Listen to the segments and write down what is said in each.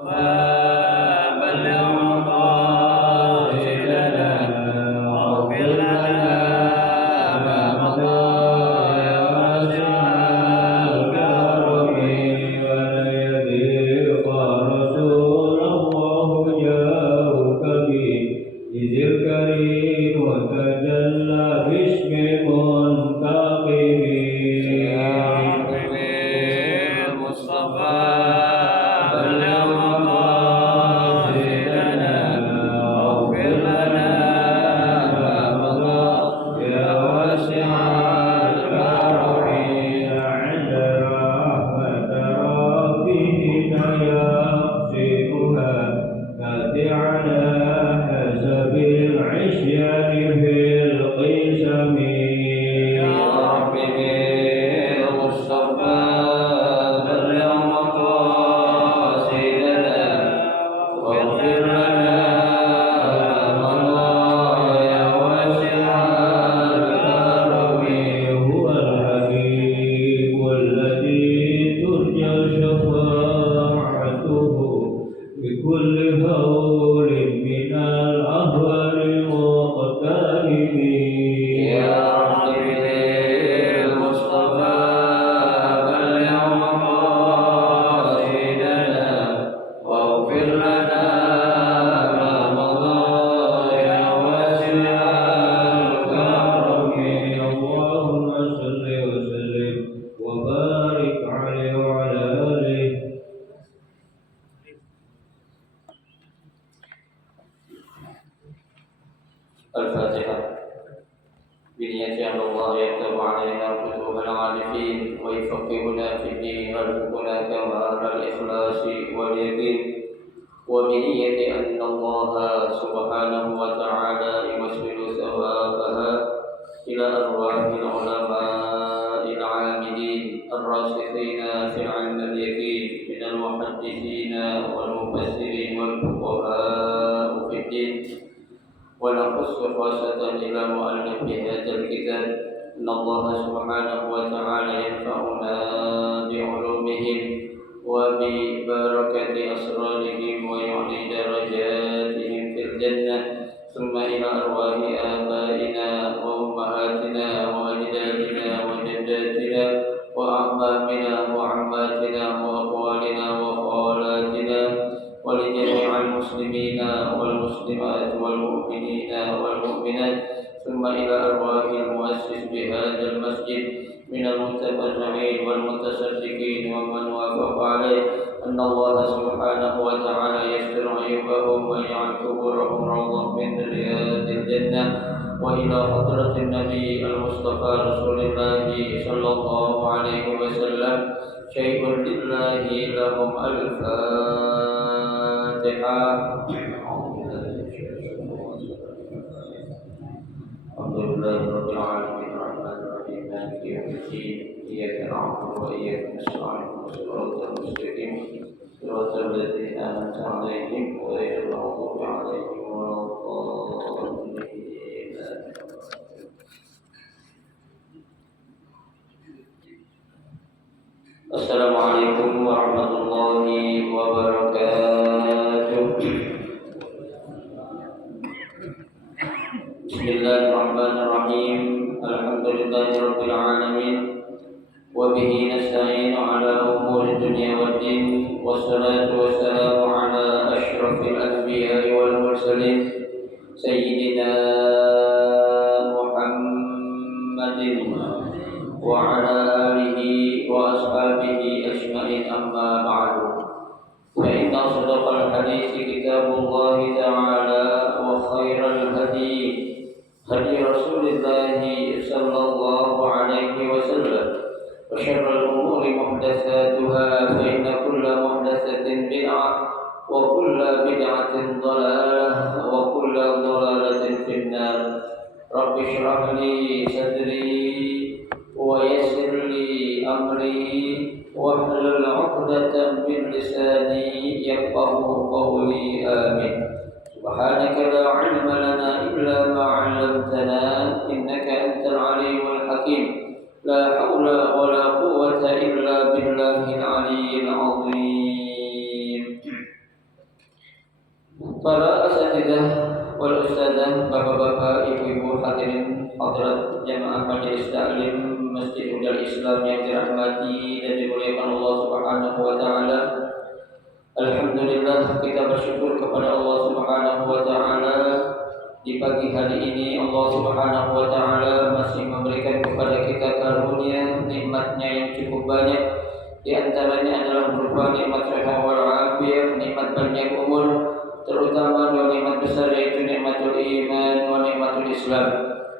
بلغ مقاصدنا واغفر لنا ما مضى يا واسع الكرم ولا يضيق رسول الله جاءك به إذ الكريم وتجلى باسم منتقم يا حبيبي المصطفى بلغ مقاصدنا واغفر لنا ما مضى يا واسع الكرم عند رحمة ربه يقصدها تأتي على حسب العصيان في القسم يا حبيبي المصطفى بلغ مقاصدنا واغفر لنا ما مضى يا واسع الكرم هو الحبيب الذي ترجى شفاعته بكل هول من الأهوال مقترب يا حبيبي المصطفى بلغ مقاصدنا واغفر لنا ما مضى يا واسع الكرم اللهم صل وسلم وبارك عليه وعلى آله. الفاتحة بنية أن الله يكتب علينا فتوح العارفين ويفقهنا في الدين ويرزقنا كمال الإخلاص واليقين وبنية أن الله سبحانه وتعالى يوصل ثوابها إلى أرواح العلماء العاملين الراسخين في العلم اليقين من المحدثين والمفسرين والفقهاء في الدين. ونخص خاصة إلى مؤلف هذا الكتاب أن الله سبحانه وتعالى ينفعنا بعلومهم وببركة أسرارهم ويعلي درجاتهم في الجنة. ثم إلى أرواح آبائنا وأمهاتنا وأجدادنا وجداتنا وأعمامنا وعماتنا وأخوالنا وخالاتنا ولجميع المسلمين والمسلمات والمؤمنين والمؤمنات. ثم إلى أرواح المؤسس بهذا المسجد من المتبرعين والمتصدقين ومن وافق عليه أن الله سبحانه وتعالى يستر عيوبهم ويجعل قبورهم روضا من رياض الجنة. وإلى حضرة النبي المصطفى رسول الله صلى الله عليه وسلم شيء لله لهم الفاتحة. الحمد لله رب العالمين الرحمن الرحيم مالك يوم الدين إياك نعبد وإياك نستعين صراط المستقيم صراط الذين أنعمت عليهم غير المغضوب عليهم ولا الضالين. Assalamualaikum warahmatullahi wabarakatuh. Bismillahirrahmanirrahim. Alhamdulillahirabbil alamin. Wa bihi nasta'inu ala umuri dunya waddin. Wassalatu wassalamu ala asyrafil anbiya'i wal mursalin sayyidina Muhammadin wa ala alihi wa ashabihi ajma'in, amma ba'du. Fa inna asdaqal hadithi kitabullahi ta'ala wa khairal hadi hadi Rasulillahi sallallahu alaihi wasallam wa syarrul umuri muhdatsatuha fa inna kulla muhdatsatin bid'ah wa kulla bid'atin dhalalah wa kulla dhalalatin finnar. Rabbi shrah li sadri wa yassir li amri wahlul 'uqdatam min lisani yafqahu qawli. Amin. Subhanaka la 'ilma lana illa ma 'allamtana innaka antal 'alimul hakim. La haula wa la quwwata illa billahil 'aliyyil 'azim. Para asatidzah wal ustadzah, bapak-bapak, ibu-ibu, hadirin hadirat jamaah majelis taklim Masjid Udal Islam yang dirahmati dan dimuliakan Allah Subhanahu wa taala. Alhamdulillah, kita bersyukur kepada Allah Subhanahu wa taala. Di pagi hari ini Allah Subhanahu wa taala masih memberikan kepada kita karunia nikmatnya yang cukup banyak. Di antaranya adalah berupa nikmat sehat wal afiat, nikmat panjang umur, terutama dua nikmat besar yaitu nikmatul iman wa nikmatul Islam,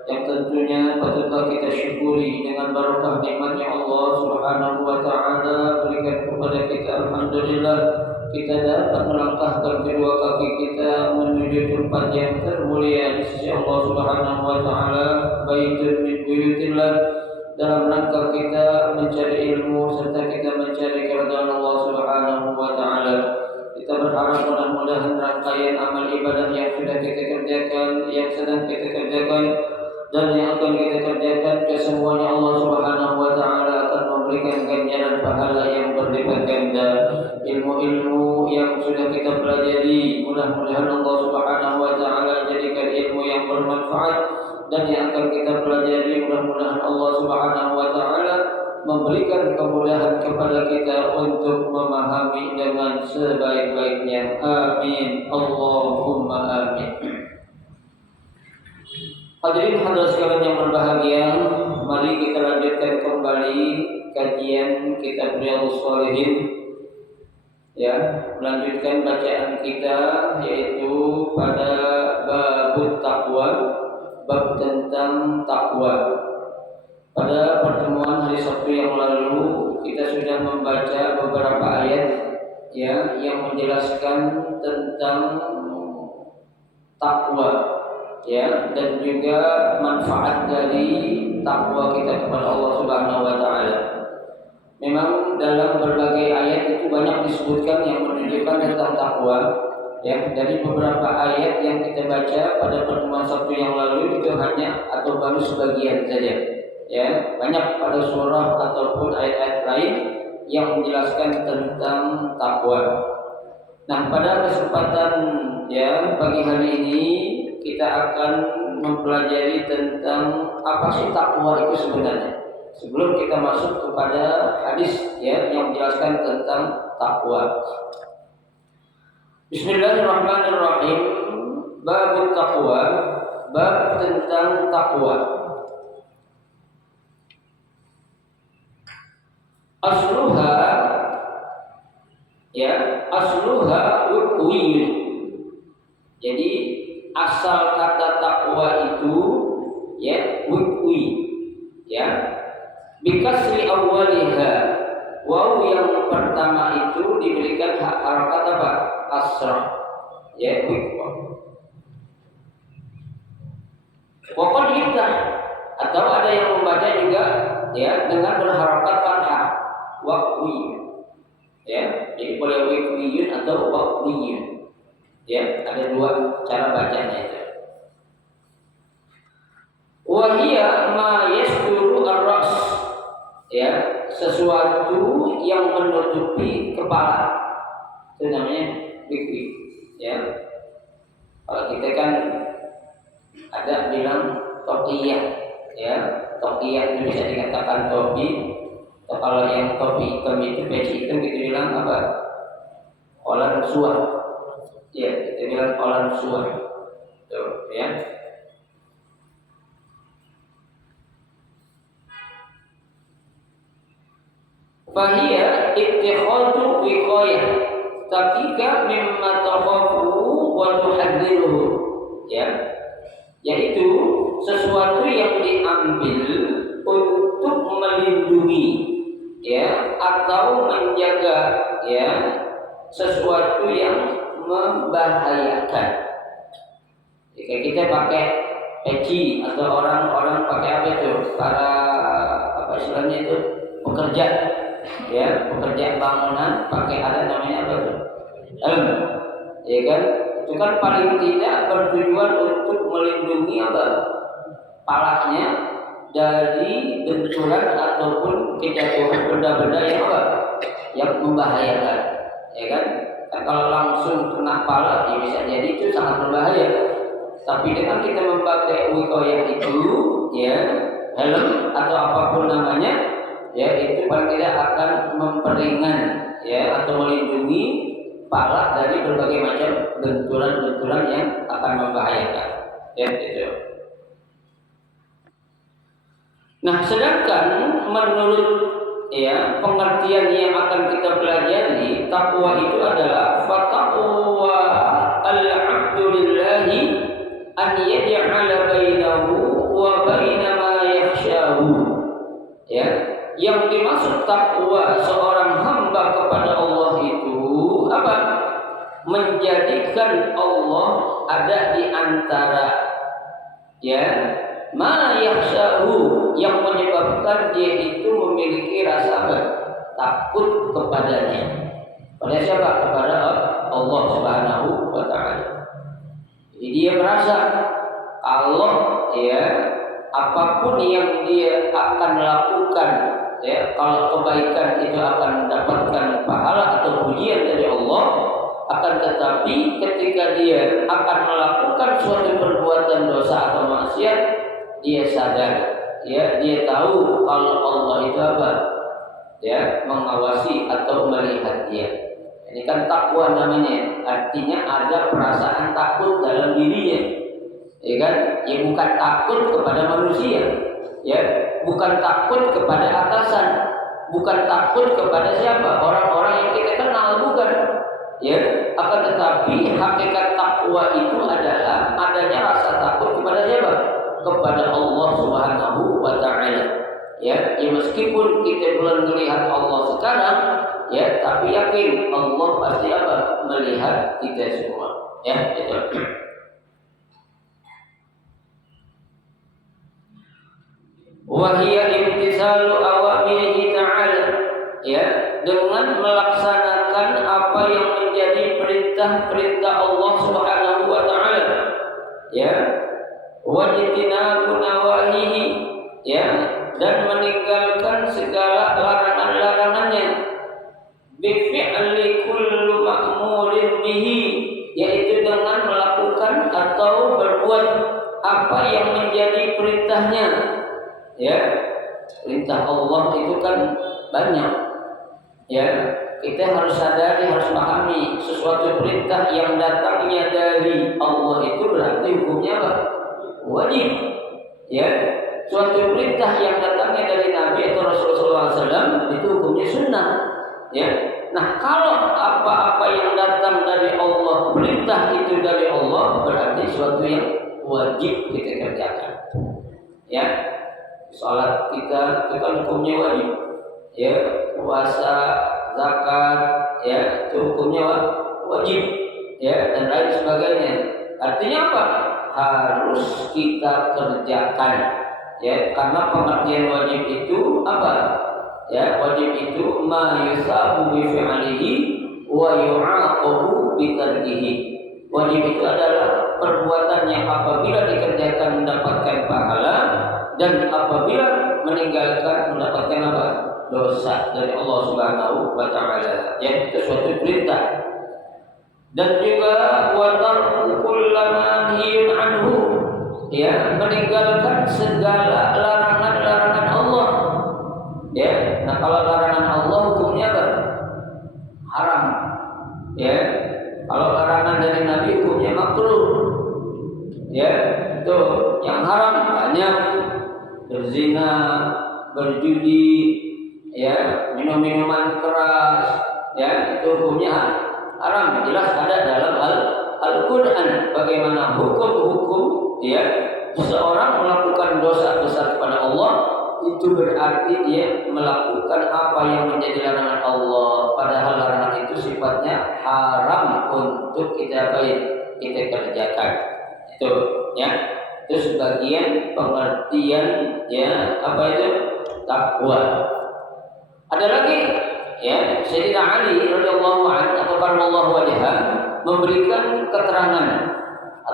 yang tentunya patutlah kita syukuri dengan barokah nikmatnya Allah Subhanahu wa taala berikan kepada kita. Alhamdulillah, kita dapat melangkahkan kedua kaki kita menuju tempat yang termulia di sisi Allah Subhanahu wa taala, baitun min buyutillah, dalam rangka kita mencari ilmu serta kita mencari keridhaan Allah Subhanahu wa taala. Kita berharap mudah-mudahan rangkaian amal ibadah yang sudah kita kerjakan, yang sedang kita kerjakan, dan yang akan kita kerjakan, kesemuanya Allah Subhanahu wa taala akan memberikan ganjaran pahala yang berlipat ganda. Ilmu-ilmu yang sudah kita pelajari, mudah-mudahan Allah Subhanahu wa taala jadikan ilmu yang bermanfaat, dan yang akan kita pelajari mudah-mudahan Allah Subhanahu wa taala memberikan kemudahan kepada kita untuk memahami dengan sebaik-baiknya. Amin. Allahumma amin. Hadirin hadirat sekalian yang berbahagia, mari kita lanjutkan kembali kajian kitab Riyadhus Shalihin. Ya, melanjutkan bacaan kita yaitu pada bab taqwa, bab tentang takwa. Pada pertemuan hari Sabtu yang lalu kita sudah membaca beberapa ayat ya yang menjelaskan tentang takwa ya, dan juga manfaat dari takwa kita kepada Allah Subhanahu wa taala. Memang dalam berbagai ayat itu banyak disebutkan yang menunjukkan tentang takwa ya. Dari beberapa ayat yang kita baca pada pertemuan Sabtu yang lalu itu hanya atau baru sebagian saja. Ya, banyak pada surah ataupun ayat-ayat lain yang menjelaskan tentang takwa. Nah, pada kesempatan ya pagi hari ini kita akan mempelajari tentang apa sih takwa itu sebenarnya. Sebelum kita masuk kepada hadis ya yang menjelaskan tentang takwa. Bismillahirrahmanirrahim. Bab takwa, bab tentang takwa. Asluha ya, asluha wiqwiyun. Jadi asal kata takwa itu ya wiqwi ya, bikasri awwaliha, waw yang pertama itu diberikan harakat apa? Kasrah ya, wiqwa. Wa qad yuftah, atau ada yang membaca juga ya dengan berharakat fathah, waqwi ya, jadi boleh waqwiyun atau waqwiyun ya, ada dua cara bacanya itu. Wa hiya ma yasturu ar-ras ya, sesuatu yang menutupi kepala, itu namanya waqwi ya. Kalau kita kan ada bilang taqiyah ya, taqiyah itu bisa dikatakan topi. Kalau yang topi hitam itu, peci hitam kita bilang apa? Kolan suar. Ya, kita bilang kolan suar. Tuh, ya. Fahiyya ittikhadu wiqayah, taqiqa mimma takhafu wa tuhadziruhu. Ya. Yaitu sesuatu yang diambil untuk melindungi ya, atau menjaga ya sesuatu yang membahayakan. Jika kita pakai peci atau orang-orang pakai apa itu, para apa istilahnya itu, pekerja ya, pekerja bangunan pakai ada namanya apa itu, helm ya kan, itu kan paling tidak bertujuan untuk melindungi apa, palanya dari benturan ataupun kejatuhan benda-benda yang apa, yang membahayakan, ya kan? Kan kalau langsung kena pala, ya bisa jadi itu sangat berbahaya. Tapi dengan kita memakai wiqayah itu, ya helm atau apapun namanya, ya itu paling tidak akan memperingan, ya atau melindungi pala dari berbagai macam benturan-benturan yang akan membahayakan. Ya itu. Nah, sedangkan menurut pengertian yang akan kita pelajari, takwa itu adalah fataqwa al-'abdu lillahi an yaj'ala bainahu wa baina ma yakhshahu. Ya, yang dimaksud takwa seorang hamba kepada Allah itu apa? Menjadikan Allah ada di antara ma yakhshahu, yang menyebabkan dia itu memiliki rasa takut kepadanya. Pada siapa? Kepada Allah Subhanahu wa taala. Jadi dia merasa kalau apapun yang dia akan lakukan, kalau kebaikan itu akan mendapatkan pahala atau pujian dari Allah, akan tetapi ketika dia akan melakukan suatu perbuatan dosa atau maksiat, dia sadar, dia tahu kalau Allah itu apa? Mengawasi atau melihat dia. Ini kan takwa namanya, artinya ada perasaan takut dalam dirinya, kan? Ya bukan takut kepada manusia, bukan takut kepada atasan, bukan takut kepada siapa orang-orang yang kita kenal, bukan, akan tetapi hakikat takwa itu adalah adanya rasa takut kepada siapa? Kepada Allah Subhanahu wa taala. Meskipun kita belum melihat Allah sekarang, tapi yakin Allah pasti apa? Melihat kita semua. Itu. Wa hiya imtisalu awamirihi ta'ala. Dengan melaksanakan apa yang menjadi perintah-perintah Allah Subhanahu wa taala. Wajtinabu nawahihi, dan meninggalkan segala larangan-larangannya. Bifi'li kullu ma'murin bihi, yaitu dengan melakukan atau berbuat apa yang menjadi perintahnya. Perintah Allah itu kan banyak. Kita harus sadari, harus pahami sesuatu perintah yang datangnya dari Allah itu berarti hukumnya apa? Wajib. Suatu perintah yang datangnya dari Nabi atau Rasulullah SAW itu hukumnya sunnah. Nah, kalau apa-apa yang datang dari Allah, perintah itu dari Allah, berarti suatu yang wajib kita kerjakan. Salat kita itu kan hukumnya wajib. Puasa, zakat, itu hukumnya wajib. Dan lain sebagainya. Artinya apa? Harus kita kerjakan. Karena pengertian wajib itu apa? Wajib itu ma yusabu bi fi'lihi wa yu'aqabu bi tarkihi. Wajib itu adalah perbuatan yang apabila dikerjakan mendapatkan pahala, dan apabila meninggalkan mendapatkan apa? Dosa dari Allah Subhanahu wa taala. Itu suatu perintah. Dan juga wa tarku kullanahiyun anhu, meninggalkan segala larangan-larangan Allah. Nah kalau larangan Allah hukumnya apa? Haram. Kalau larangan dari Nabi hukumnya makruh. Itu yang haram banyak: berzina, berjudi, minum-minuman keras, itu hukumnya haram. Jelas ada dalam Al-Quran bagaimana hukum-hukum seseorang melakukan dosa besar kepada Allah, itu berarti dia melakukan apa yang menjadi larangan Allah, padahal larangan itu sifatnya haram untuk kita kerjakan. Itu itu sebagian pengertian takwa. Ada lagi Sayyidina Ali radhiyallahu anhu atau karramallahu wajhah memberikan keterangan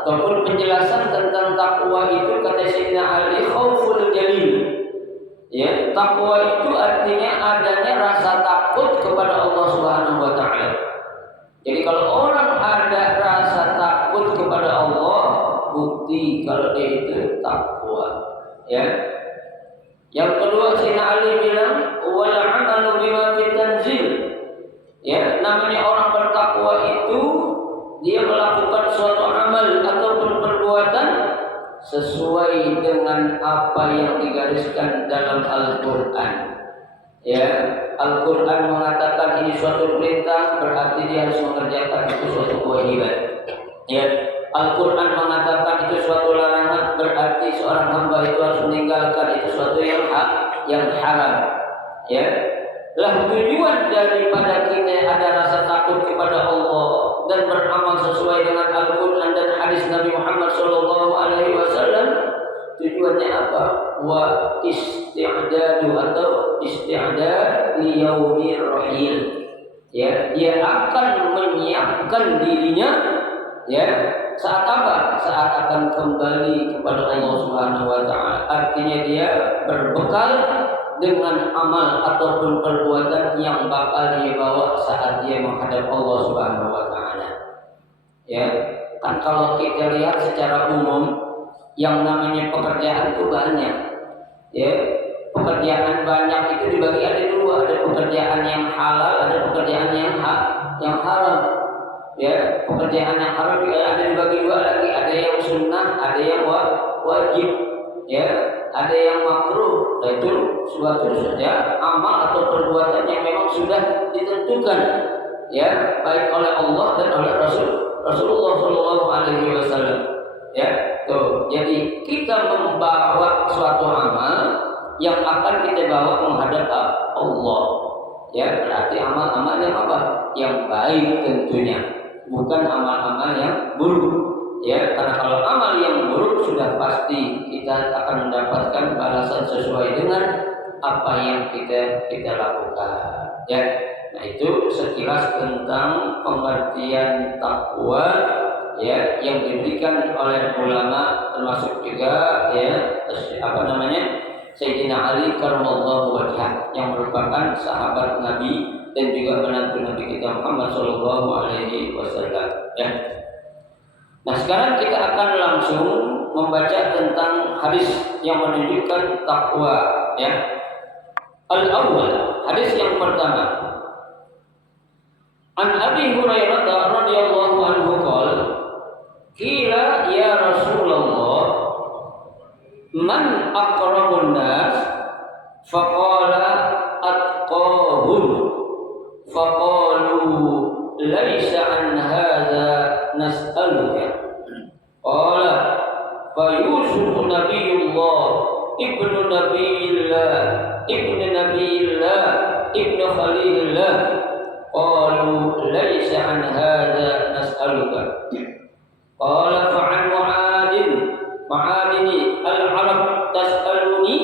ataupun penjelasan tentang takwa itu. Kata Sayyidina Ali, khauful jalil. Takwa itu artinya adanya rasa takut kepada Allah Subhanahu wa taala. Jadi kalau orang ada rasa takut kepada Allah, bukti kalau dia itu takwa. Ya. Yang kedua, Sayyidina Ali bilang, wal 'amalu bima fi tanzil. Ya, namanya orang bertakwa itu dia melakukan suatu amal ataupun perbuatan sesuai dengan apa yang digariskan dalam Al-Qur'an. Ya, Al-Quran mengatakan ini suatu perintah, berarti dia harus mengerjakan itu suatu kewajiban. Ya, Al-Quran mengatakan itu suatu larangan, berarti seorang hamba itu harus meninggalkan itu suatu yang haram. Ya, lah tujuan daripada kita ada rasa takut kepada Allah dan beramal sesuai dengan Al-Quran dan hadis Nabi Muhammad SAW. Tujuannya apa? Wa isti'dadu atau isti'dad li yaumir rahil. Ya, dia akan menyiapkan dirinya ya saat apa? Saat akan kembali kepada Allah Subhanahu wa taala. Artinya dia berbekal dengan amal ataupun perbuatan yang bakal dia bawa saat dia menghadap Allah Subhanahu wa taala. Ya, kan kalau kita lihat secara umum yang namanya pekerjaan itu banyak, ya. Pekerjaan banyak itu dibagi ada dua, ada pekerjaan yang halal, ada pekerjaan yang haram. Ya, pekerjaan yang haram juga ada dibagi dua lagi, ada yang sunnah, ada yang wajib. Ya, ada yang makruh. Nah, itu suatu saja amal atau perbuatan yang memang sudah ditentukan, ya, baik oleh Allah dan oleh Rasulullah SAW. Ya, tuh. Jadi kita membawa suatu amal yang akan kita bawa menghadap Allah. Ya, berarti amal-amal yang apa? Yang baik tentunya, bukan amal-amal yang buruk. Ya, karena kalau amal yang buruk sudah pasti kita akan mendapatkan balasan sesuai dengan apa yang kita lakukan. Ya, nah itu sekilas tentang pengertian takwa. Ya, yang diberikan oleh ulama termasuk juga ya Sayyidina Ali karramallahu wajhah yang merupakan sahabat Nabi dan juga menantu Nabi kita Muhammad sallallahu alaihi wasallam ya. Nah, sekarang kita akan langsung membaca tentang hadis yang menunjukkan takwa ya. Al-awwal, hadis yang pertama. An Abi Hurairah radhiyallahu anhu qala Qila ya Rasulullah man akramun nas faqala atqahum faqalu laisa an hadza nas'aluka qala fa Yusuf nabiyullah ibnu nabiyillah ibnu khalilillah qalu laisa an hadza nas'aluka qala fa'an ma'adini al-arab tas'aluni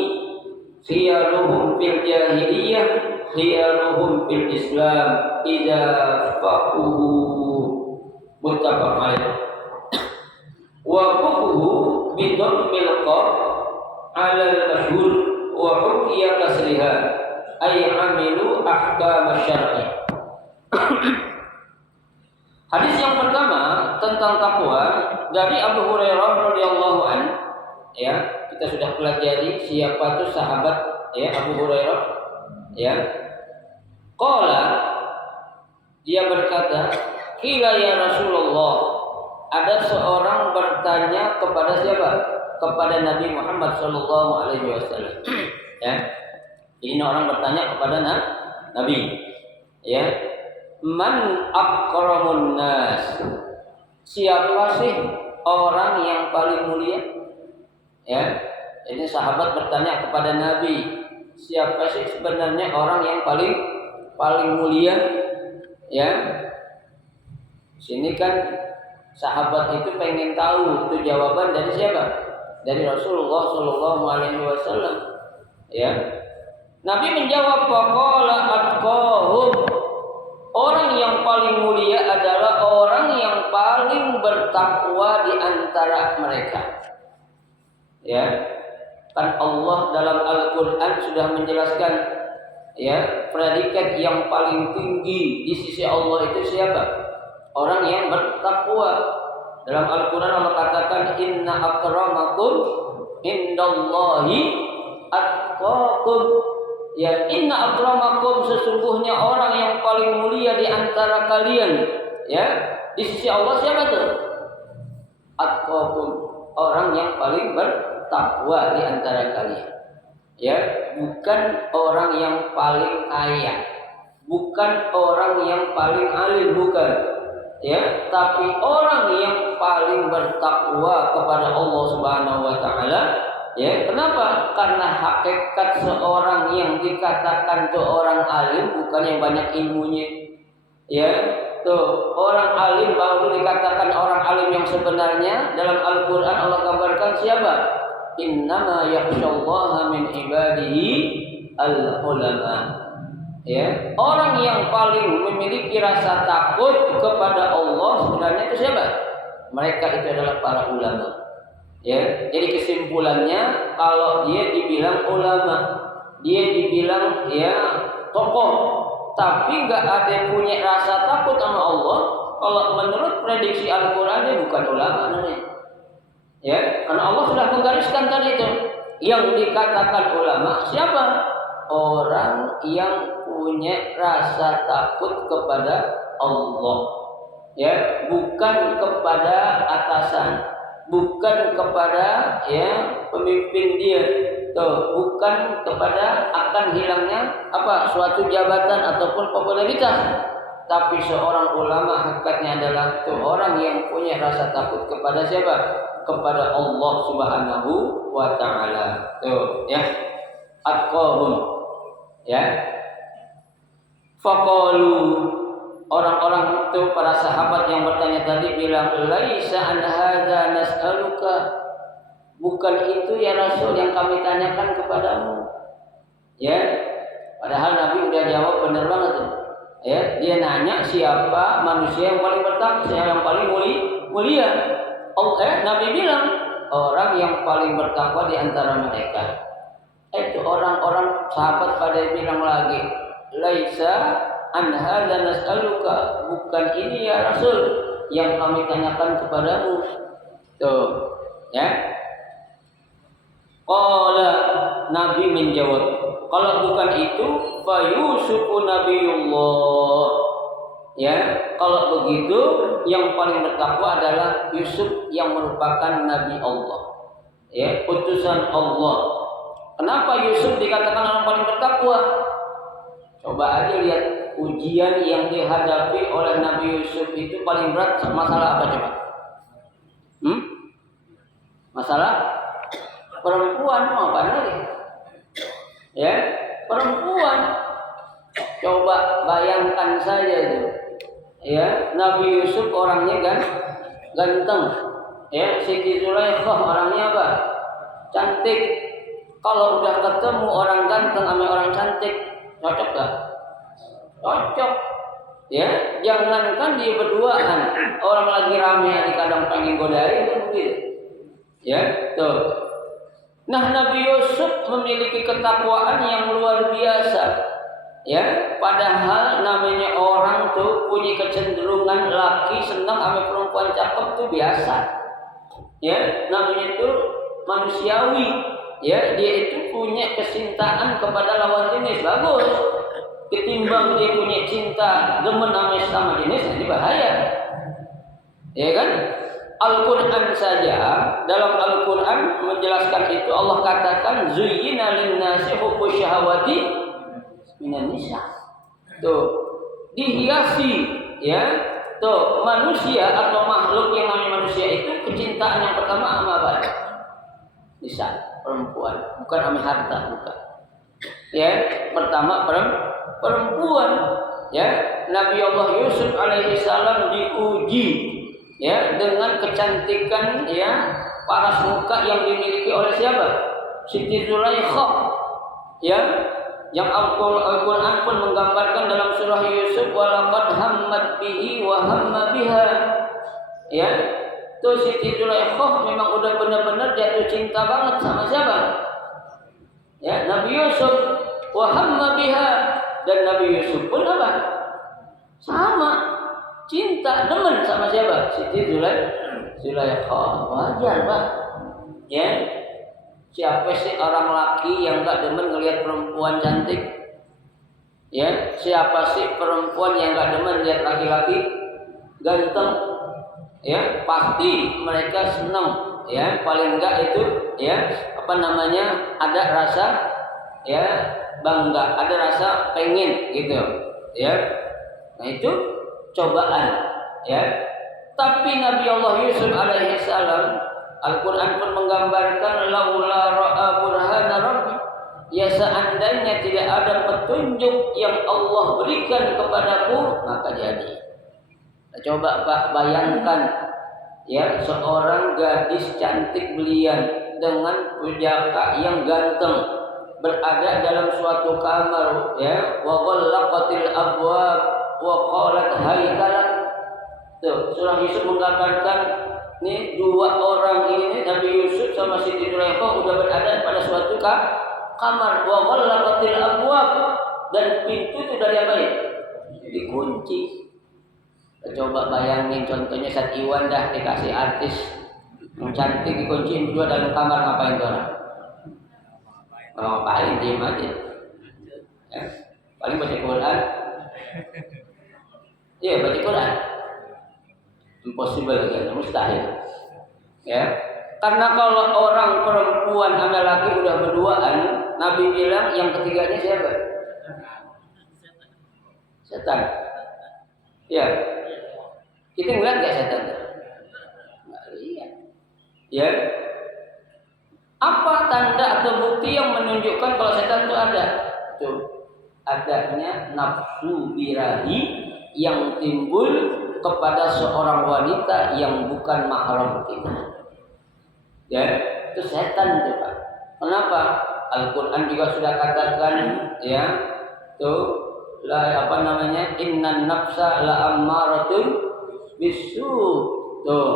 khiyaruhum fil jahiliyah khiyaruhum fil islam idza faqahu muttafaq alaih wa fuqahu bi dhammil qaf 'ala al-mashhur wa hukiya kasriha ay amilu ahkam asy-syar'i. Hadis yang pertama tentang takwa dari Abu Hurairah radhiyallahu an. Ya, kita sudah pelajari siapa itu sahabat ya Abu Hurairah. Ya. Qala, dia berkata, "Qila ya Rasulullah." Ada seorang bertanya kepada siapa? Kepada Nabi Muhammad sallallahu alaihi wasallam. Ya. Ini orang bertanya kepada Nabi. Ya. Man akramun nas. Siapa sih orang yang paling mulia? Ya. Ini sahabat bertanya kepada Nabi, siapa sih sebenarnya orang yang paling mulia? Ya. Sini kan sahabat itu pengen tahu itu jawaban dari siapa? Dari Rasulullah sallallahu alaihi wasallam. Ya. Nabi menjawab, faqala atqahum. Orang yang paling mulia adalah orang yang paling bertakwa di antara mereka. Ya, kan Allah dalam Al-Quran sudah menjelaskan ya predikat yang paling tinggi di sisi Allah itu siapa? orang yang bertakwa. Dalam Al-Quran Allah katakan inna akramakum indallahi atqakum. Ya, inna akramakum, sesungguhnya orang yang paling mulia di antara kalian, ya, di sisi Allah siapa tuh? Atqakum, orang yang paling bertakwa di antara kalian. Ya, bukan orang yang paling kaya, bukan orang yang paling alim, bukan. Ya, tapi orang yang paling bertakwa kepada Allah Subhanahu wa taala. Ya, kenapa? Karena hakikat seorang yang dikatakan itu orang alim bukan yang banyak ilmunya. Ya, tuh orang alim baru dikatakan orang alim yang sebenarnya. Dalam Al-Quran Allah gambarkan siapa? Innama yakhsyallaha min ibadihi al-ulama. Ya, orang yang paling memiliki rasa takut kepada Allah sebenarnya itu siapa? Mereka itu adalah para ulama. Ya, jadi kesimpulannya kalau dia dibilang ulama, dia dibilang ya tokoh, tapi nggak ada yang punya rasa takut sama Allah, kalau menurut prediksi Al-Quran dia bukan ulama namanya. Ya, karena Allah sudah menggariskan tadi itu. Yang dikatakan ulama siapa? Orang yang punya rasa takut kepada Allah. Ya, bukan kepada atasan, bukan kepada ya pemimpin dia, tuh, bukan kepada akan hilangnya suatu jabatan ataupun popularitas, tapi seorang ulama hakikatnya adalah tuh orang yang punya rasa takut kepada siapa? Kepada Allah Subhanahu wa taala. Tuh ya, atqahum ya. Faqalu, orang-orang itu para sahabat yang bertanya tadi bilang, laisa an hadza nas'aluka, bukan itu ya Rasul yang kami tanyakan kepadamu. Ya, padahal Nabi udah jawab benar banget tuh. Ya, dia nanya siapa manusia yang paling bertakwa, yang paling mulia. Nabi bilang orang yang paling bertakwa di antara mereka. Itu orang-orang sahabat pada bilang lagi, laisa an hadza nas'aluka, bukan ini ya Rasul yang kami tanyakan kepadamu. Tuh, ya. Qala, Nabi menjawab, kalau bukan itu fa Yusufu nabiyullah. Ya, kalau begitu yang paling bertakwa adalah Yusuf yang merupakan nabi Allah. Ya, utusan Allah. Kenapa Yusuf dikatakan orang paling bertakwa? Coba aja lihat ujian yang dihadapi oleh Nabi Yusuf itu paling berat masalah apa coba? Masalah perempuan, mau apa lagi? Ya, perempuan. Coba bayangkan saja itu. Ya, Nabi Yusuf orangnya kan ganteng. Ya, Siti Zulaikha orangnya apa? Cantik. Kalau udah ketemu orang ganteng sama orang cantik, cocok gak? Cocok. Ya, jangankan dia berduaan, orang lagi rame kadang pengen godain itu begitu. Ya, tuh. Nah, Nabi Yusuf memiliki ketakwaan yang luar biasa. Ya, padahal namanya orang tuh punya kecenderungan laki senang sama perempuan cakep tuh biasa. Ya, namanya itu manusiawi. Ya, dia itu punya kecintaan kepada lawan jenis, bagus. Ketimbang dia punya cinta demen sama jenis, ini bahaya. Ya kan? Al-Quran saja, dalam Al-Quran menjelaskan itu Allah katakan zuyyina lin-nasi hubbu syahawati minan nisa. Tuh, dihiasi ya. Tuh, manusia atau makhluk yang namanya manusia itu kecintaan yang pertama sama apa? Nisa, perempuan, bukan sama harta, bukan. Ya, pertama perempuan. Ya, Nabi Allah Yusuf alaihi salam diuji ya dengan kecantikan ya paras muka yang dimiliki oleh siapa? Siti Zulaikha. Ya, yang Al-Quran pun menggambarkan dalam surah Yusuf walaqad hammat bihi wa hamma biha. Ya, tuh Siti Zulaikha memang udah benar-benar jatuh cinta banget sama siapa? Ya, Nabi Yusuf wa hamma biha, dan Nabi Yusuf pun apa? Sama. cinta, demen sama siapa? Siti Zulaikha. Wajar, Pak. Ya. Siapa sih orang laki yang enggak demen ngelihat perempuan cantik? Ya, siapa sih perempuan yang enggak demen lihat laki-laki ganteng? Ya, pasti mereka senang. Ya, paling enggak itu ya, ada rasa ya bangga, ada rasa pengen gitu. Ya. Nah, itu cobaan, ya. Tapi Nabi Allah Yusuf alaihi salam, Al-Quran pun menggambarkan laula ra'a burhana rabbi, ya seandainya tidak ada petunjuk yang Allah berikan kepadaku maka jadi. Nah, coba Pak bayangkan ya seorang gadis cantik belian dengan pujaka yang ganteng berada dalam suatu kamar ya, wa ghallaqatil abwab wa qalat haytalak. Tuh, surah Yusuf menggambarkan nih dua orang ini, Nabi Yusuf sama Siti Zulaikha udah berada pada suatu kamar, wa ghallaqatil abwab, dan pintu itu dari apa ya? Dikunci. Coba bayangin contohnya Sat Iwan dah dikasih artis yang cantik dikunciin berdua dalam kamar, ngapain tuh orang? Ngapain, diem aja. Ya. Paling baca Quran. Iya, baca Quran. Impossible kan, mustahil. Ya. Karena kalau orang perempuan sama laki udah berduaan, Nabi bilang yang ketiganya siapa? Setan. Ya. Kita ngeliat gak setan? Nggak lihat. Ya. Apa tanda atau bukti yang menunjukkan kalau setan itu ada? Tuh, adanya nafsu birahi yang timbul kepada seorang wanita yang bukan mahram kita. Ya, itu setan itu Pak. Kenapa? Al-Quran juga sudah katakan ya, tuh innan nafsa la ammaratun bisu. Tuh,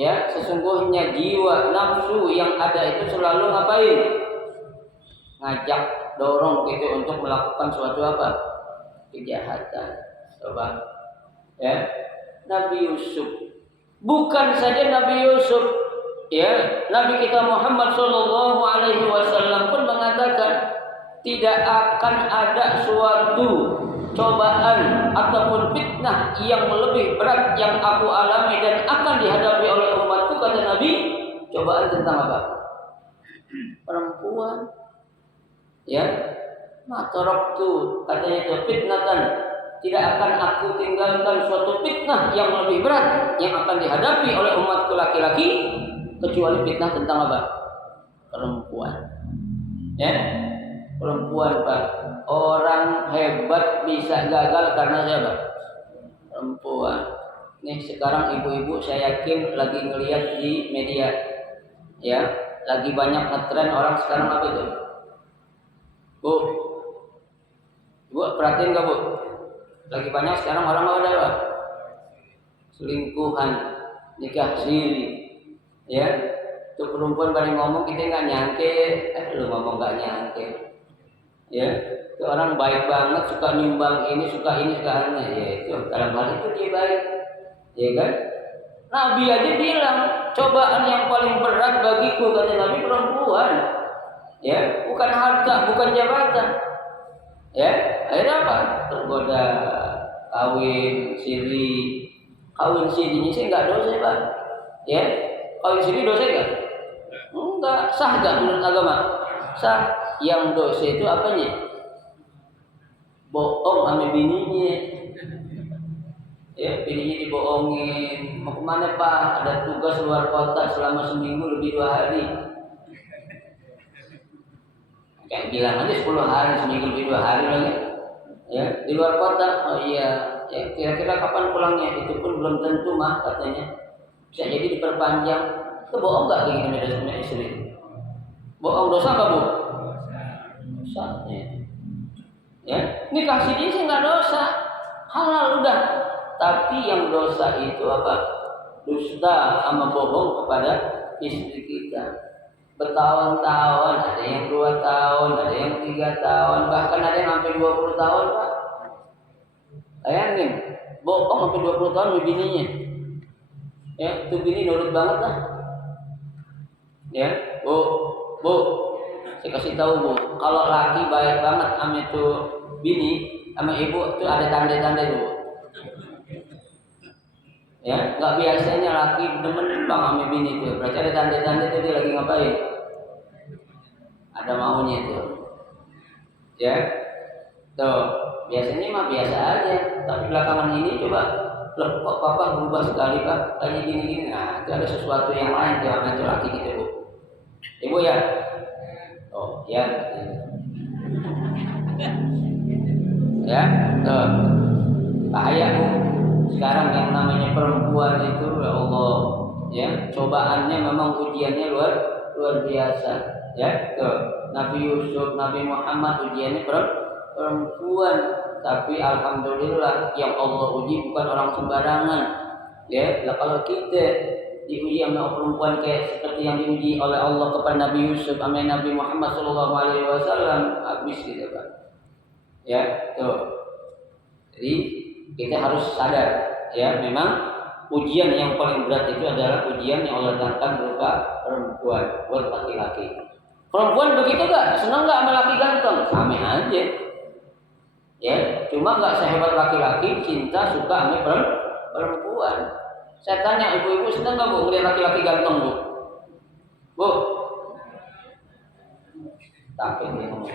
ya, sesungguhnya jiwa nafsu yang ada itu selalu ngapain? Ngajak, dorong gitu untuk melakukan suatu apa? Kejahatan. Coba, ya, Nabi Yusuf. Bukan saja Nabi Yusuf, ya, Nabi kita Muhammad Shallallahu Alaihi Wasallam pun mengatakan tidak akan ada suatu cobaan ataupun fitnah yang lebih berat yang aku alami dan akan dihadapi oleh umatku, kata Nabi. Cobaan tentang apa? Perempuan. Ya, mataroktu, katanya itu fitnatan. Tidak akan aku tinggalkan suatu fitnah yang lebih berat yang akan dihadapi oleh umatku laki-laki kecuali fitnah tentang apa? Perempuan. Ya, perempuan Pak. Orang hebat bisa gagal karena siapa? Perempuan. Nih sekarang ibu-ibu saya yakin lagi ngelihat di media, ya, lagi banyak ngetren orang sekarang apa itu? Bu, perhatiin nggak Bu? Lagi banyak sekarang orang apa? Selingkuhan, nikah siri, ya. Tuh perempuan paling ngomong kita nggak nyangke, lu ngomong nggak nyangke, ya. Itu orang baik banget, suka nyumbang ini, suka aneh, ya itu dalam hal itu dia baik, ya kan? Nabi aja bilang cobaan yang paling berat bagiku, kata Nabi, perempuan, ya, bukan harta, bukan jabatan, ya. Akhirnya apa? Tergoda, kawin sirinya sih nggak dosa Pak, ya. Kawin siri dosa nggak? Enggak, sah nggak menurut agama? Sah. Yang dosa itu apanya? Bohong sama bininya, ya, bininya dibohongin, mau kemana Pak? Ada tugas luar kota selama seminggu lebih 2 hari. Kayak bilang aja 10 hari, seminggu lebih 2 hari lagi, ya, di luar kota. Oh iya, ya, kira-kira kapan pulangnya? Itu pun belum tentu mah katanya. Bisa jadi diperpanjang. Itu bohong nggak kayak gini sama istri? Bohong dosa apa Bu? Dosa. Ya, nikah siri sih nggak dosa, halal udah. Tapi yang dosa itu apa? Dusta sama bohong kepada istri kita. Bertahun-tahun, ada yang 2 tahun, ada yang 3 tahun, bahkan ada yang sampai 20 tahun Pak. Bayangin, bohong sampai 20 tahun bininya. Ya, itu bini nurut banget lah. Ya, bu, saya kasih tahu bu, kalau laki baik banget sama itu bini, sama ibu itu ada tanda-tanda bu. Ya, nggak biasanya laki demen bang sama bini itu, berarti ada tanda-tanda itu dia lagi ngapain? Ada maunya itu. Ya, tuh biasanya mah biasa aja, tapi belakangan ini coba, loh kok papa berubah sekali pak, kayak gini-gini, nah itu ada sesuatu yang lain sama itu laki gitu bu. Ibu ya, oh ya, ya, tuh bahaya bu. Sekarang yang namanya perempuan itu ya Allah, ya cobaannya memang ujiannya luar biasa, ya. Tuh Nabi Yusuf, Nabi Muhammad ujiannya perempuan, tapi alhamdulillah yang Allah uji bukan orang sembarangan, ya. Nah, kalau kita diuji sama perempuan kayak seperti yang diuji oleh Allah kepada Nabi Yusuf sama Nabi Muhammad SAW, habis gitu kan, ya. Tuh, jadi kita harus sadar, ya memang ujian yang paling berat itu adalah ujian yang Allah datangkan berupa perempuan buat laki-laki. Perempuan begitu gak? Senang gak sama laki ganteng? Sama aja, ya. Cuma gak sehebat laki-laki cinta suka sama perempuan. Saya tanya ibu-ibu senang gak bu ngeliat laki-laki ganteng bu? Bu, takut dia ngomong.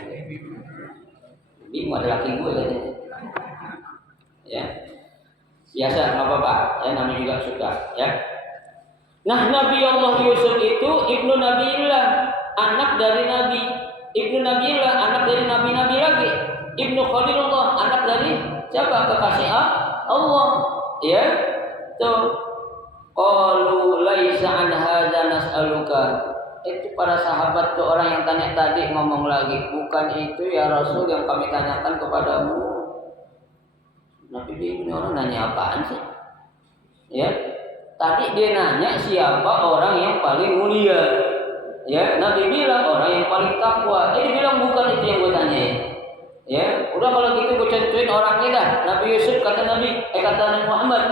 Bingung ada laki gue katanya. Ya, biasa nggak apa-apa, ya namanya juga suka, ya. Nah, Nabi Allah Yusuf itu ibnu Nabiillah, anak dari Nabi, ibnu Nabiillah, anak dari Nabi lagi, ibnu Khalilullah, anak dari siapa? Kekasih Allah, ya. Tuh, qalu laisa an hadza nas'aluka. Itu para sahabat tuh orang yang tanya tadi ngomong lagi, bukan itu ya Rasul yang kami tanyakan kepadamu. Nabi ini orang nanya apaan sih? Ya, tadi dia nanya siapa orang yang paling mulia. Ya, Nabi bilang orang yang paling takwa. Dia bilang bukan itu yang gue tanyain. Ya, udah kalau gitu gue contohin orangnya dah. Nabi Yusuf kata Nabi Muhammad.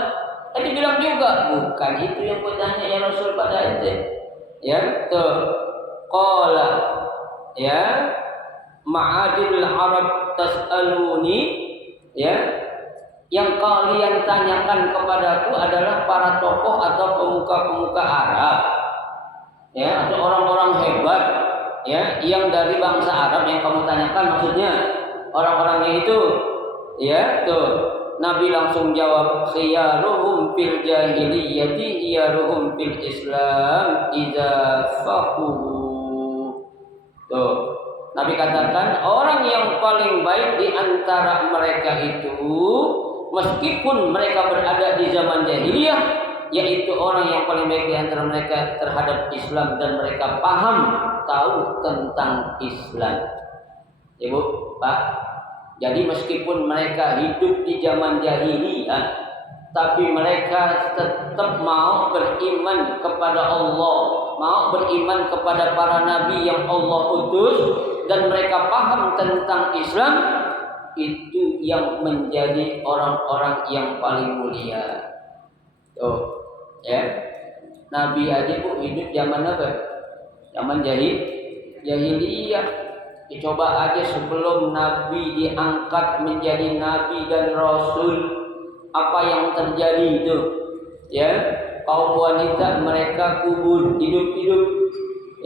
Dia bilang juga bukan itu yang gue tanya ya Rasul pada ente. Ya, tuh qala ya ma'adil Arab tas'aluni, ya. Yang kalian tanyakan kepadaku adalah para tokoh atau pemuka-pemuka Arab, ya, atau orang-orang hebat, ya, yang dari bangsa Arab yang kamu tanyakan maksudnya orang-orangnya itu, ya. Tuh Nabi langsung jawab, khiyaruhum fil jahiliyati khiyaruhum fil Islam idza faquhu. Tuh Nabi katakan orang yang paling baik di antara mereka itu, meskipun mereka berada di zaman jahiliyah, yaitu orang yang paling baik di antara mereka terhadap Islam dan mereka tahu tentang Islam. Ibu, Pak, jadi meskipun mereka hidup di zaman jahiliyah, tapi mereka tetap mau beriman kepada Allah, mau beriman kepada para nabi yang Allah utus, dan mereka paham tentang Islam. Itu yang menjadi orang-orang yang paling mulia. Tuh, ya. Nabi aja bu hidup zaman apa? Zaman jahiliyah. Dicoba aja sebelum Nabi diangkat menjadi Nabi dan Rasul, apa yang terjadi itu? Ya, kaum wanita mereka kubur hidup-hidup.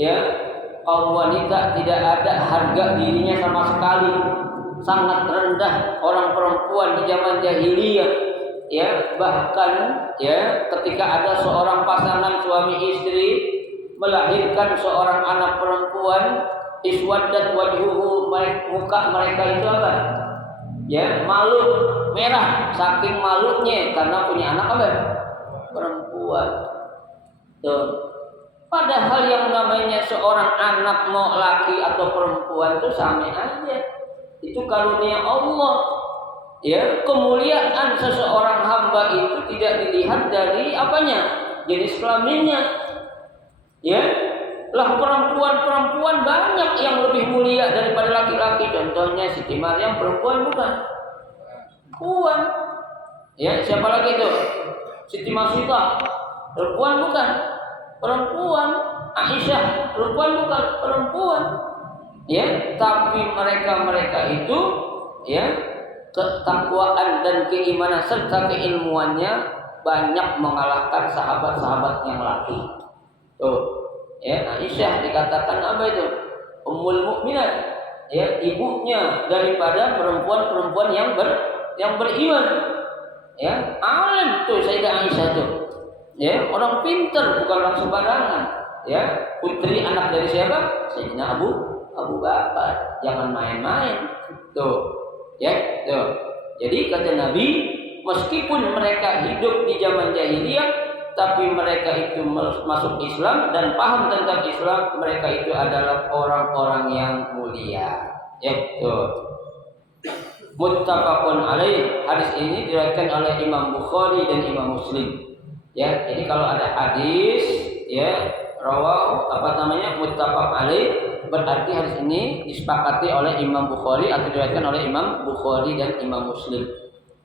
Ya, kaum wanita tidak ada harga dirinya sama sekali. Sangat rendah orang perempuan di zaman jahiliyah, ya. Bahkan ya ketika ada seorang pasangan suami istri melahirkan seorang anak perempuan, iswaddat wajhuhu, muka mereka itu apa? Ya, malu, merah, saking malunya karena punya anak apa? Perempuan. Tuh. Padahal yang namanya seorang anak mau laki atau perempuan itu sama aja. Itu karunia Allah. Ya, kemuliaan seseorang hamba itu tidak dilihat dari apanya? Jenis kelaminnya. Ya. Lah perempuan-perempuan banyak yang lebih mulia daripada laki-laki. Contohnya Siti Maryam perempuan bukan? Perempuan. Ya, siapa lagi itu? Siti Masita, perempuan bukan? Perempuan. Aisyah, perempuan bukan? Perempuan. Ya, tapi mereka itu ya ketakwaan dan keimanan serta keilmuannya banyak mengalahkan sahabat-sahabat yang laki. Tuh, ya Aisyah dikatakan apa itu? Ummul Mukminat, ya ibunya daripada perempuan-perempuan yang beriman. Ya, alim tuh Sayyidah Aisyah tuh. Ya, orang pintar bukan orang sembarangan. Ya, putri anak dari siapa? Sayyidina Abu Bakar. Jangan main-main. Tuh. Ya, tuh. Jadi kata Nabi, meskipun mereka hidup di zaman jahiliyah, tapi mereka itu masuk Islam dan paham tentang Islam, mereka itu adalah orang-orang yang mulia. Ya, tuh. Muttafaqun alaih. Hadis ini diriwayatkan oleh Imam Bukhari dan Imam Muslim. Ya, jadi kalau ada hadis ya rawahu muttafaq alaih, berarti hadis ini disepakati oleh Imam Bukhari atau diriwayatkan oleh Imam Bukhari dan Imam Muslim.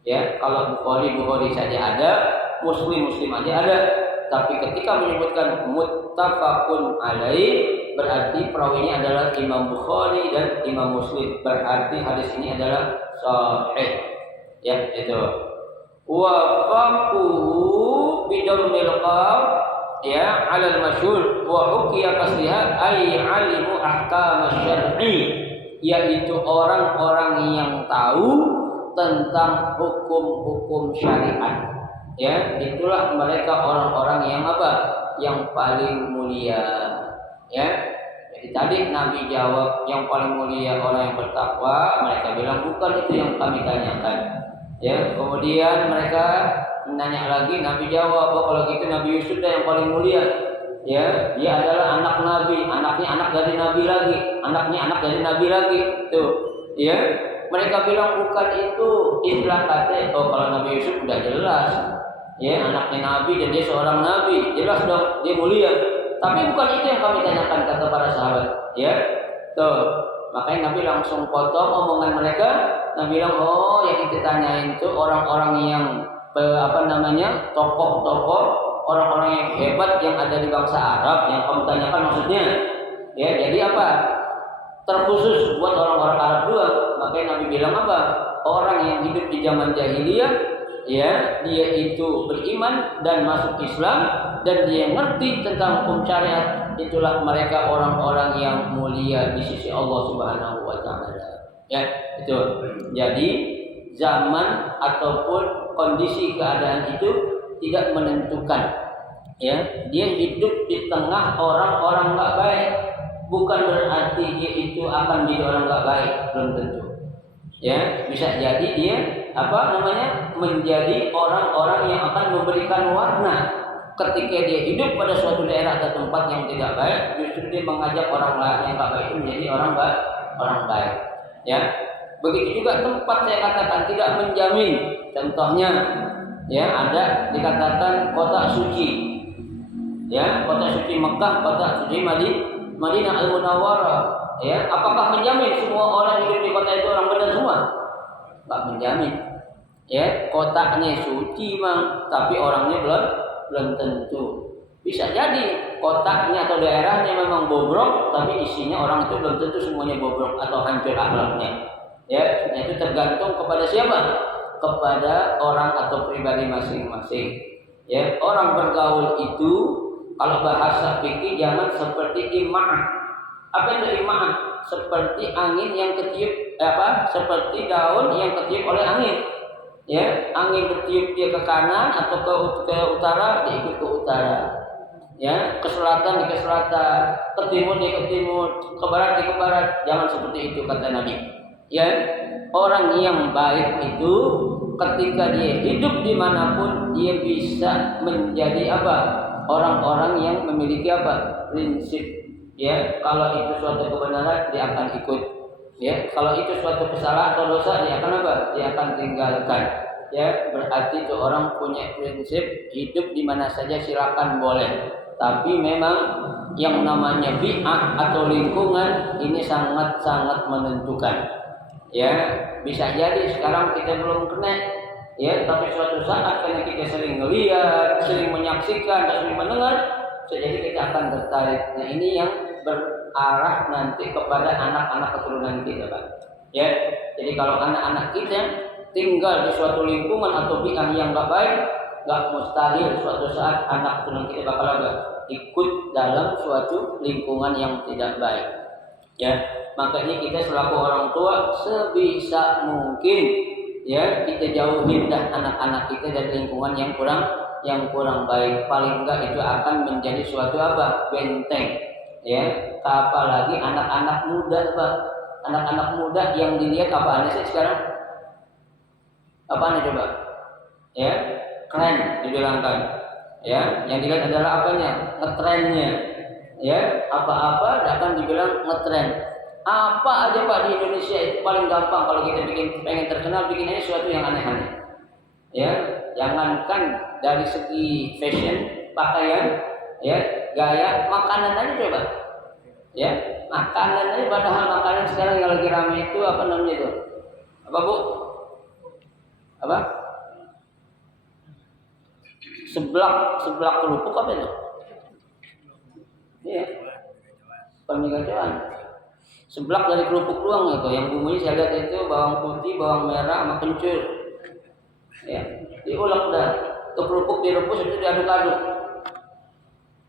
Ya, kalau Bukhari saja ada, Muslim aja ada. Tapi ketika menyebutkan muttafaqun alaih, berarti perawinya adalah Imam Bukhari dan Imam Muslim. Berarti hadis ini adalah sahih. Ya, itu. Wa faquhu bidammil qaf ya 'ala al-masyhur wa hukiya kasliha ay 'alimu ahkam syar'i, yaitu orang-orang yang tahu tentang hukum-hukum syariat. Ya, itulah mereka orang-orang yang apa? Yang paling mulia. Ya. Jadi tadi Nabi jawab yang paling mulia orang yang bertakwa, mereka bilang bukan itu yang kami tanyakan. Ya, kemudian mereka menanya lagi, Nabi jawab, oh kalau gitu Nabi Yusuf yang paling mulia. Ya, dia adalah anak Nabi, anaknya anak dari Nabi lagi, anaknya anak dari Nabi lagi. Tuh, ya. Mereka bilang bukan itu, istilah kata, oh kalau Nabi Yusuf udah jelas. Ya, anaknya Nabi dan dia seorang Nabi, jelas dong dia mulia. Tapi bukan itu yang kami tanyakan, kata para sahabat. Ya, tuh. Makanya Nabi langsung potong omongan mereka. Nabi bilang, oh yang kita tanyain itu orang-orang yang tokoh-tokoh, orang-orang yang hebat yang ada di bangsa Arab yang kamu tanyakan maksudnya. Ya, jadi apa? Terkhusus buat orang-orang Arab doang. Makanya Nabi bilang apa? Orang yang hidup di zaman jahiliyah, ya dia itu beriman dan masuk Islam dan dia ngerti tentang hukum syariat, itulah mereka orang-orang yang mulia di sisi Allah Subhanahu wa taala. Ya, itu. Jadi zaman ataupun kondisi keadaan itu tidak menentukan. Ya, dia hidup di tengah orang-orang enggak baik, bukan berarti dia itu akan jadi orang enggak baik, belum tentu. Ya, bisa jadi dia menjadi orang-orang yang akan memberikan warna. Ketika dia hidup pada suatu daerah atau tempat yang tidak baik, justru dia mengajak orang lain yang tak baik itu menjadi orang baik. Ya, begitu juga tempat saya katakan tidak menjamin. Contohnya, ya ada dikatakan kota suci. Ya, kota suci Mekah, kota suci Madinah Al-Munawwarah. Ya, apakah menjamin semua orang hidup di kota itu orang benar semua? Tak menjamin. Ya, kotaknya suci Bang, tapi orangnya belum tentu. Bisa jadi kotaknya atau daerahnya memang bobrok, tapi isinya orang itu belum tentu semuanya bobrok atau hancur akhlaknya. Ya, itu tergantung kepada siapa? Kepada orang atau pribadi masing-masing. Ya, orang bergaul itu kalau bahasa fikih jangan seperti ima'ah. Apa itu ima'ah? Seperti angin yang ketiup seperti daun yang ketiup oleh angin. Ya, angin bertiup dia ke kanan atau ke utara, dia ikut ke utara. Ya, ke selatan dia ke selatan, ke timur dia ke timur, ke barat dia ke barat. Jangan seperti itu kata Nabi. Ya, orang yang baik itu ketika dia hidup dimanapun dia bisa menjadi apa? Orang-orang yang memiliki apa? Prinsip. Ya, kalau itu suatu kebenaran dia akan ikut. Ya, kalau itu suatu kesalahan atau dosa dia akan apa? Dia akan tinggalkan. Ya, berarti itu orang punya prinsip hidup di mana saja silakan boleh. Tapi memang yang namanya bi'ah atau lingkungan ini sangat-sangat menentukan. Ya, bisa jadi sekarang kita belum kena. ya, tapi suatu saat karena kita sering melihat, sering menyaksikan, dan sering mendengar, jadi kita akan tertarik. Nah ini yang berarah nanti kepada anak-anak keturunan kita, Pak. Ya, jadi kalau anak-anak kita tinggal di suatu lingkungan atau bidang yang nggak baik, nggak mustahil suatu saat anak keturunan kita bakal ikut dalam suatu lingkungan yang tidak baik. Ya, makanya kita selaku orang tua sebisa mungkin ya kita jauhin dah anak-anak kita dari lingkungan yang kurang baik. Paling enggak itu akan menjadi suatu benteng. Ya, apalagi anak-anak muda, Pak. Anak-anak muda yang dilihat apaan sih sekarang? Apaan coba? Ya, keren dibilangkan. Ya, yang dilihat adalah apanya? Ngetrennya. Ya, apa-apa akan dibilang ngetren. Apa aja Pak di Indonesia itu paling gampang kalau kita pengen terkenal, bikin aja sesuatu yang aneh-aneh. Ya, jangankan dari segi fashion, pakaian, ya, gaya, makanan aja coba. Ya, makanan aja, padahal makanan sekarang yang lagi ramai itu apa namanya itu? Apa Bu? Apa? Seblak kerupuk apa itu? Iya. Pemikacauan. Seblak dari kerupuk doang itu, yang bumbunya saya lihat itu bawang putih, bawang merah, sama kencur. Ya, diulek dah. Itu kerupuk direbus itu diaduk-aduk.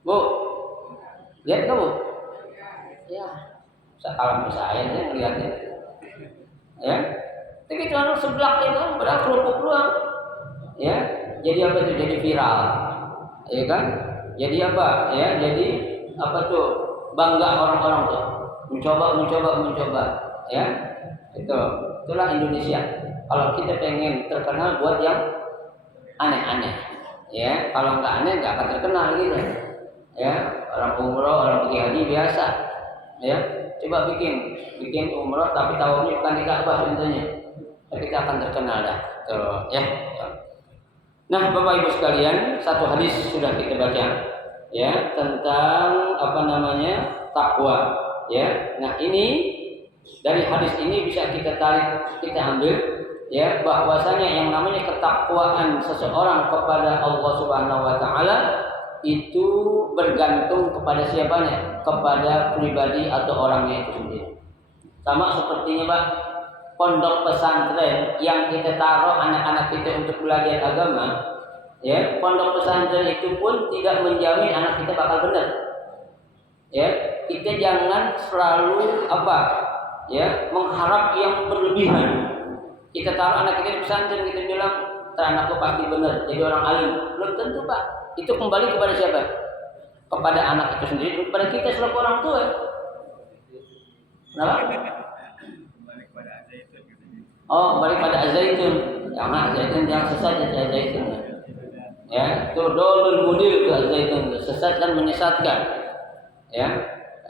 Bu, lihat nggak Bu? Ya, kalau saya melihatnya. Ya, tapi kalau seblak itu padahal kerupuk doang. Ya, jadi apa itu? Jadi viral. Ya kan? Jadi apa? Ya, jadi apa tuh? Bangga orang-orang tuh. Mencoba. Ya, itulah Indonesia. Kalau kita pengen terkenal buat yang aneh-aneh. Ya, kalau nggak aneh nggak akan terkenal gitu. Ya, orang umroh, orang pergi haji biasa. Ya, coba bikin umroh tapi tahunnya bukan di Ka'bah contohnya. Kita akan terkenal dah. Tuh, ya. Nah, Bapak Ibu sekalian, satu hadis sudah kita baca ya tentang takwa ya. Nah, ini dari hadis ini bisa kita tarik, kita ambil ya bahwasanya yang namanya ketakwaan seseorang kepada Allah Subhanahu wa taala itu bergantung kepada siapanya, kepada pribadi atau orangnya itu sendiri. Sama sepertinya Pak, pondok pesantren yang kita taruh anak-anak kita untuk belajar agama, ya, pondok pesantren itu pun tidak menjamin anak kita bakal benar. Ya, kita jangan selalu ya, mengharap yang berlebihan. Kita taruh anak kita di pesantren, kita bilang, anakku pasti benar, jadi orang alim. Belum tentu Pak. Itu kembali kepada siapa? Kepada anak itu sendiri, kepada kita selaku orang tua. Kenapa? Oh, kembali pada Az-Zaitun. Jangan Az-Zaitun yang sesat ya Az-Zaitun. Ya, itu dolul mudil ke Az-Zaitun, sesat dan menyesatkan. Ya,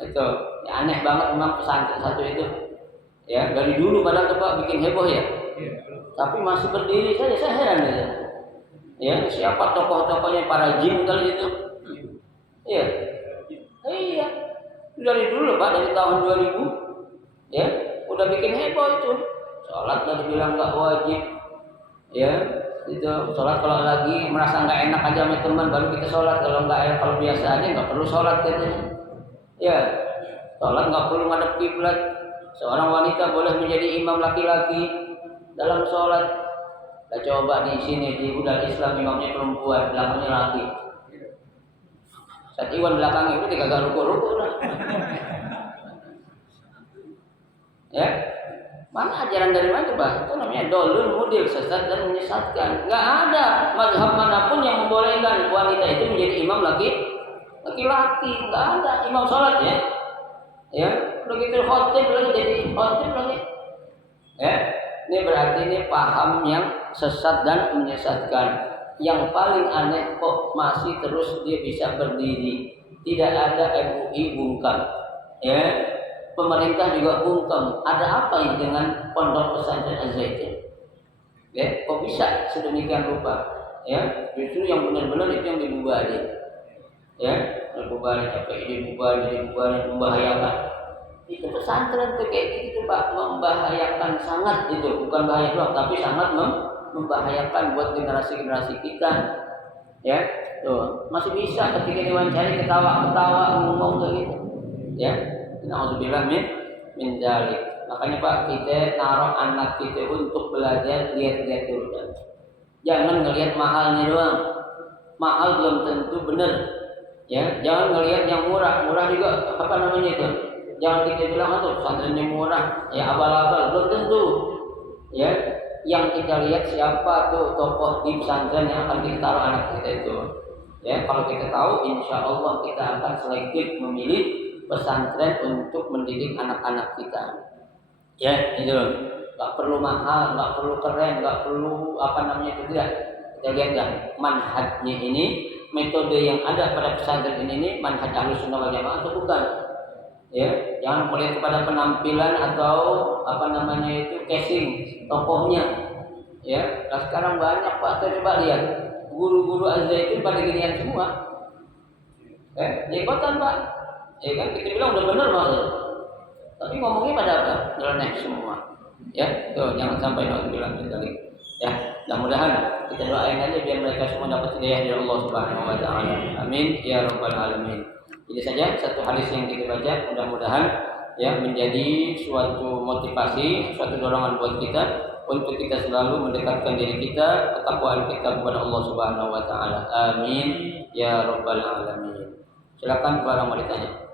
itu ya, aneh banget memang pesantren satu itu. Ya, dari dulu padahal Pak bikin heboh ya. Tapi masih berdiri saja, saya heran ya. Ya, siapa tokoh-tokohnya para jin kali itu? Iya. Iya. Dari dulu Pak, dari tahun 2000. Ya, udah bikin heboh itu. Sholat tadi bilang nggak wajib, ya itu sholat kalau lagi merasa nggak enak aja sama teman baru kita sholat, kalau biasa aja nggak perlu sholat katanya. Ya, sholat nggak perlu madhab kiblat. Seorang wanita boleh menjadi imam laki-laki dalam sholat. Nah, coba di sini di budal Islam imamnya perempuan, belakangnya laki. Saat Iwan belakangnya itu tidak ruku-ruku lah. Ya. Mana ajaran dari mana Pak? Itu namanya dolul mudil, sesat dan menyesatkan. Enggak ada mazhab manapun yang membolehkan wanita itu menjadi imam laki-laki. Enggak ada imam sholat ya. Ya, begitu khotib lagi jadi khotib lagi. Ya, ini berarti ini paham yang sesat dan menyesatkan. Yang paling aneh kok masih terus dia bisa berdiri. Tidak ada MUI bungkam. Ya. Pemerintah juga bungkam. Ada apa ini dengan pondok pesantren Az-Zaitun? Ya, kok bisa sedemikian rupa? Ya, justru yang benar-benar itu yang dibubarin. Ya, dibubarin apa ini dibubarin membahayakan. Itu pesantren tuh kayak gitu Pak, membahayakan sangat itu, bukan bahaya doang, tapi sangat membahayakan buat generasi-generasi kita. Ya, tuh masih bisa ketika diwawancari ketawa-ketawa ngomong kayak gitu. Ya, naudzubillah min dzalik. Makanya Pak, kita naruh anak kita untuk belajar lihat-lihat dulu kan. Jangan ngelihat mahalnya doang. Mahal belum tentu benar. Ya, jangan ngelihat yang murah. Murah juga apa namanya itu? Jangan kita bilang tuh pesantrennya murah, ya abal-abal, belum tentu. Ya, yang kita lihat siapa tuh tokoh di pesantren yang akan kita taruh anak kita itu. Ya, kalau kita tahu, insya Allah kita akan selektif memilih pesantren untuk mendidik anak-anak kita. Ya, itu nggak perlu mahal, nggak perlu keren, nggak perlu apa namanya itu tidak. Kita lihat kan manhajnya ini, metode yang ada pada pesantren ini manhaj Ahlussunnah wal Jamaah atau bukan? Ya, jangan melihat kepada penampilan atau apa namanya itu casing tokohnya. Ya, nah sekarang banyak Pak, coba lihat guru-guru Al-Zaitun pada ginian semua. Ikutan Pak. Ya kan kita bilang udah benar maksud. Tapi ngomongnya pada apa? Nyeleneh semua. Ya, tuh jangan sampai orang bilang tadi. Ya, mudah-mudahan kita doain aja biar mereka semua dapat hidayah dari Allah Subhanahu wa taala. Amin ya rabbal alamin. Ini saja satu hadis yang kita baca, mudah-mudahan ya menjadi suatu motivasi, suatu dorongan buat kita untuk kita selalu mendekatkan diri kita, ketakwaan kita kepada Allah Subhanahu wa taala. Amin ya rabbal alamin. Silakan para mau ditanya.